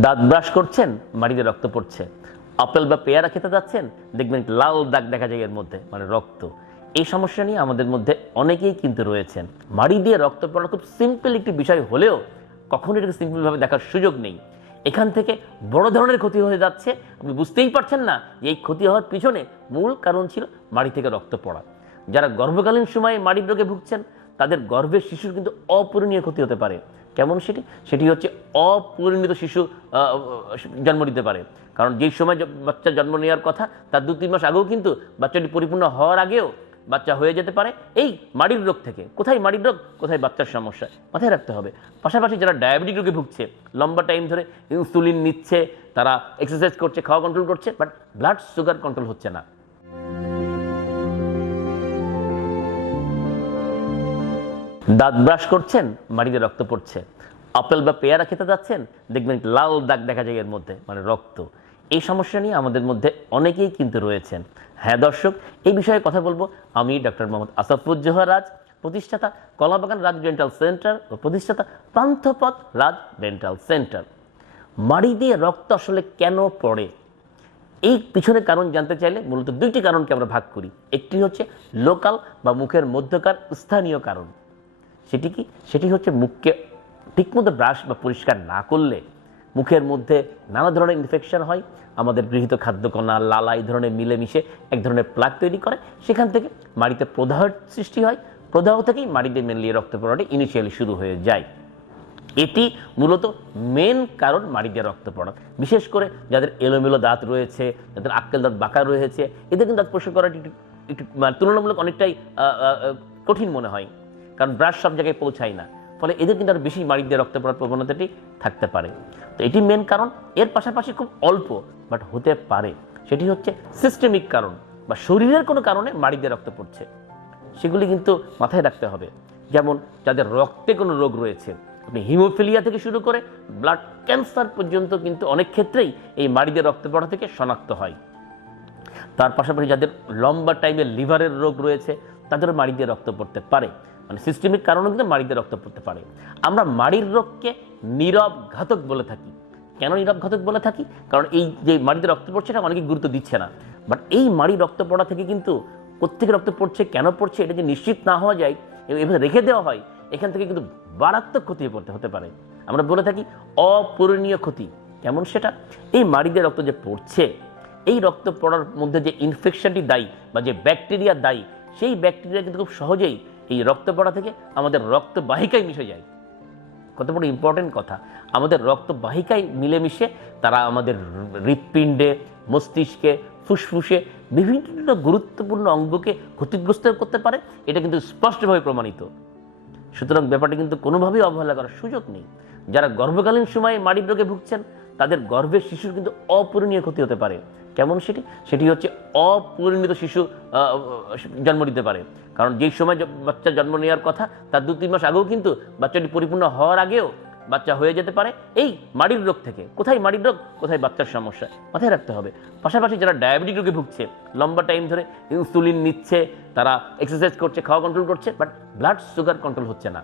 দাঁত ব্রাশ করছেন, মাড়িতে রক্ত পড়ছে। আপেল বা পেয়ারা খেতে যাচ্ছেন, দেখবেন লাল দাগ দেখা যায় এর মধ্যে মানে রক্ত। এই সমস্যা নিয়ে আমাদের মধ্যে অনেকেই কিন্তু রয়েছেন। মাড়ি দিয়ে রক্ত পড়া খুব সিম্পল একটি বিষয় হলেও কখনো এটাকে সিম্পলভাবে দেখার সুযোগ নেই। এখান থেকে বড় ধরনের ক্ষতি হয়ে যাচ্ছে। আপনি বুঝতেই পারছেন না যে এই ক্ষতি হওয়ার পিছনে মূল কারণ ছিল মাড়ি থেকে রক্ত পড়া। যারা গর্ভকালীন সময়ে মাড়ির রোগে ভুগছেন, তাদের গর্ভের শিশুর কিন্তু অপূরণীয় ক্ষতি হতে পারে। কেমন সেটি? সেটি হচ্ছে অপরিণত শিশু জন্ম দিতে পারে। কারণ যেই সময় বাচ্চা জন্ম নেওয়ার কথা, তার দু তিন মাস আগেও কিন্তু বাচ্চাটি পরিপূর্ণ হওয়ার আগেও বাচ্চা হয়ে যেতে পারে। এই মাড়ির রোগ থেকে। কোথায় মাড়ির রোগ? কোথায় বাচ্চার সমস্যা? মাথায় রাখতে হবে। পাশাপাশি যারা ডায়াবেটিক রোগে ভুগছে, লম্বা টাইম ধরে ইনসুলিন নিচ্ছে, তারা এক্সারসাইজ করছে, খাওয়া কন্ট্রোল করছে বাট ব্লাড সুগার কন্ট্রোল হচ্ছে না। দাঁত ব্রাশ করছেন, মাড়িতে রক্ত পড়ছে। আপেল বা পেয়ারা খেতে যাচ্ছেন, দেখবেন লাল দাগ দেখা যায় এর মধ্যে মানে রক্ত। এই সমস্যা নিয়ে আমাদের মধ্যে অনেকেই কিন্তু রয়েছেন। হ্যাঁ দর্শক, এই বিষয়ে কথা বলব আমি ডক্টর মোহাম্মদ আসাফুজ্জোহা রাজ, প্রতিষ্ঠাতা কলাবাগান রাজ ডেন্টাল সেন্টার ও প্রতিষ্ঠাতা পান্থপথ রাজ ডেন্টাল সেন্টার। মাড়ি দিয়ে রক্ত আসলে কেন পড়ে? এই পিছনে কারণ জানতে চাইলে মূলত দুইটি কারণকে আমরা ভাগ করি। একটি হচ্ছে লোকাল বা মুখের মধ্যকার স্থানীয় কারণ। সেটি কি? সেটি হচ্ছে মুখকে ঠিকমতো ব্রাশ বা পরিষ্কার না করলে মুখের মধ্যে নানা ধরনের ইনফেকশন হয়। আমাদের গৃহীত খাদ্যকণা, লালা এই ধরনের মিলেমিশে এক ধরনের প্লাগ তৈরি করে। সেখান থেকে মাড়িতে প্রদাহের সৃষ্টি হয়। প্রদাহ থেকেই মাড়িতে মেনলি রক্ত ইনিশিয়ালি শুরু হয়ে যায়। এটি মূলত মেন কারণ মাড়ি দিয়ে রক্ত পড়া বিশেষ করে যাদের এলোমেলো দাঁত রয়েছে, যাদের আক্কেল দাঁত বাঁকা রয়েছে, এদের কিন্তু দাঁত পরিষ্কার করাটি একটু মানে তুলনামূলক অনেকটাই কঠিন মনে হয়। কারণ ব্রাশ সব জায়গায় পৌঁছায় না। ফলে এদের কিন্তু আরও বেশি মাড়ি দিয়ে রক্ত পড়ার প্রবণতাটি থাকতে পারে। তো এটি মেন কারণ। এর পাশাপাশি খুব অল্প বাট হতে পারে। সেটি হচ্ছে সিস্টেমিক কারণ, বা শরীরের কোনো কারণে মাড়ি দিয়ে রক্ত পড়ছে। সেগুলি কিন্তু মাথায় রাখতে হবে। যেমন, যাদের রক্তে কোনো রোগ রয়েছে, আপনি হিমোফিলিয়া থেকে শুরু করে ব্লাড ক্যান্সার পর্যন্ত কিন্তু অনেক ক্ষেত্রেই এই মাড়িতে রক্ত পড়া থেকে শনাক্ত হয়। তার পাশাপাশি যাদের লম্বা টাইমে লিভারের রোগ রয়েছে, তাদেরও মাড়ি দিয়ে রক্ত পড়তে পারে। মানে সিস্টেমিক কারণে কিন্তু মাড়ি দিয়ে রক্ত পড়তে পারে। আমরা মাড়ির রোগকে নীরব ঘাতক বলে থাকি। কেন নীরব ঘাতক বলে থাকি? কারণ এই যে মাড়িতে রক্ত পড়ছে, এটা অনেকে গুরুত্ব দিচ্ছে না। বাট এই মাড়ি রক্ত পড়া থেকে কিন্তু কোথেকে রক্ত পড়ছে, কেন পড়ছে, এটা যে নিশ্চিত না হওয়া যায় এবং এভাবে রেখে দেওয়া হয়, এখান থেকে কিন্তু মারাত্মক ক্ষতি পড়তে হতে পারে। আমরা বলে থাকি অপূরণীয় ক্ষতি। কেমন সেটা? এই মাড়িতে রক্ত যে পড়ছে, এই রক্ত পড়ার মধ্যে যে ইনফেকশনটি দায়ী বা যে ব্যাকটেরিয়া দায়ী, সেই ব্যাকটেরিয়া কিন্তু খুব সহজেই এই রক্ত পড়া থেকে আমাদের রক্তবাহিকায় মিশে যায়। কত বড় ইম্পর্টেন্ট কথা। আমাদের রক্তবাহিকায় মিলেমিশে তারা আমাদের হৃৎপিণ্ডে, মস্তিষ্কে, ফুসফুসে বিভিন্ন গুরুত্বপূর্ণ অঙ্গকে ক্ষতিগ্রস্ত করতে পারে। এটা কিন্তু স্পষ্টভাবে প্রমাণিত। সুতরাং ব্যাপারটা কিন্তু কোনোভাবেই অবহেলা করার সুযোগ নেই। যারা গর্ভকালীন সময়ে মাড়ির রোগে ভুগছেন তাদের গর্ভের শিশুর কিন্তু অপূরণীয় ক্ষতি হতে পারে। কেমন সেটি? সেটি হচ্ছে অপরিণত শিশু জন্ম দিতে পারে। কারণ যেই সময় বাচ্চা জন্ম নেওয়ার কথা, তার দু তিন মাস আগেও কিন্তু বাচ্চাটি পরিপূর্ণ হওয়ার আগেও বাচ্চা হয়ে যেতে পারে। এই মাড়ির রোগ থেকে। কোথায় মাড়ির রোগ? কোথায় বাচ্চার সমস্যা? মাথায় রাখতে হবে। পাশাপাশি যারা ডায়াবেটিক রোগে ভুগছে, লম্বা টাইম ধরে ইনসুলিন নিচ্ছে, তারা এক্সারসাইজ করছে, খাওয়া কন্ট্রোল করছে, বাট ব্লাড সুগার কন্ট্রোল হচ্ছে না।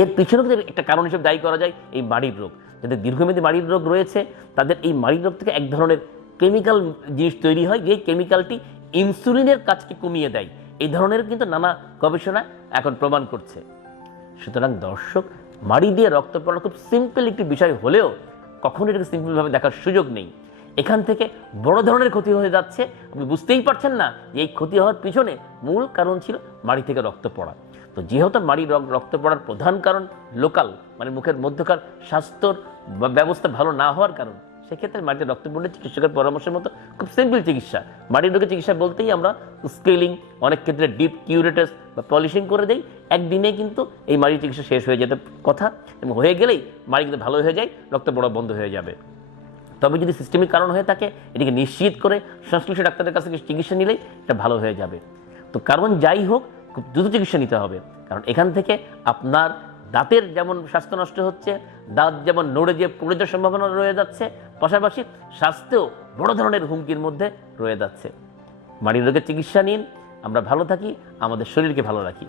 এর পিছনে কিন্তু একটা কারণ হিসেবে দায়ী করা যায় এই মাড়ির রোগ। যাদের দীর্ঘমেয়াদী মাড়ির রোগ রয়েছে, তাদের এই মাড়ির রোগ থেকে এক ধরনের কেমিক্যাল জিনিস তৈরি হয় যে কেমিক্যালটি ইনসুলিনের কাজকে কমিয়ে দেয়। এই ধরনের কিন্তু নানা গবেষণা এখন প্রমাণ করছে। সুতরাং দর্শক, মাড়ি দিয়ে রক্ত পড়া খুব সিম্পল একটি বিষয় হলেও কখনো এটাকে সিম্পলভাবে দেখার সুযোগ নেই। এখান থেকে বড় ধরনের ক্ষতি হয়ে যাচ্ছে। আপনি বুঝতেই পারছেন না যে এই ক্ষতি হওয়ার পিছনে মূল কারণ ছিল মাড়ি থেকে রক্ত পড়া। তো যেহেতু মাড়ি রক- রক্ত পড়ার প্রধান কারণ, লোকাল মানে মুখের মধ্যকার স্বাস্থ্যর ব্যবস্থা ভালো না হওয়ার কারণ, সেক্ষেত্রে মাটিতে রক্ত পড়লে চিকিৎসকের পরামর্শের মতো খুব সিম্পল চিকিৎসা। মাটির রোগের চিকিৎসা বলতেই আমরা স্কেলিং, অনেক ক্ষেত্রে ডিপ কিউরেটাস বা পলিশিং করে দেই। একদিনে কিন্তু এই মাড়ির চিকিৎসা শেষ হয়ে যেতে কথা এবং হয়ে গেলেই মাড়ি কিন্তু ভালো হয়ে যায়, রক্ত পড়া বন্ধ হয়ে যাবে। তবে যদি সিস্টেমিক কারণ হয়ে থাকে, এটিকে নিশ্চিত করে সংশ্লিষ্ট ডাক্তারের কাছ চিকিৎসা নিলেই এটা ভালো হয়ে যাবে। তো কারণ যাই হোক খুব দ্রুত চিকিৎসা নিতে হবে। কারণ এখান থেকে আপনার দাঁতের যেমন স্বাস্থ্য নষ্ট হচ্ছে, দাঁত যেমন নড়ে যেয়ে পড়ে যাওয়ার সম্ভাবনা রয়ে যাচ্ছে, পাশাপাশি স্বাস্থ্যেও বড় ধরনের হুমকির মধ্যে রয়ে যাচ্ছে। মাড়ি রোগের চিকিৎসা নিন, আমরা ভালো থাকি, আমাদের শরীরকে ভালো রাখি।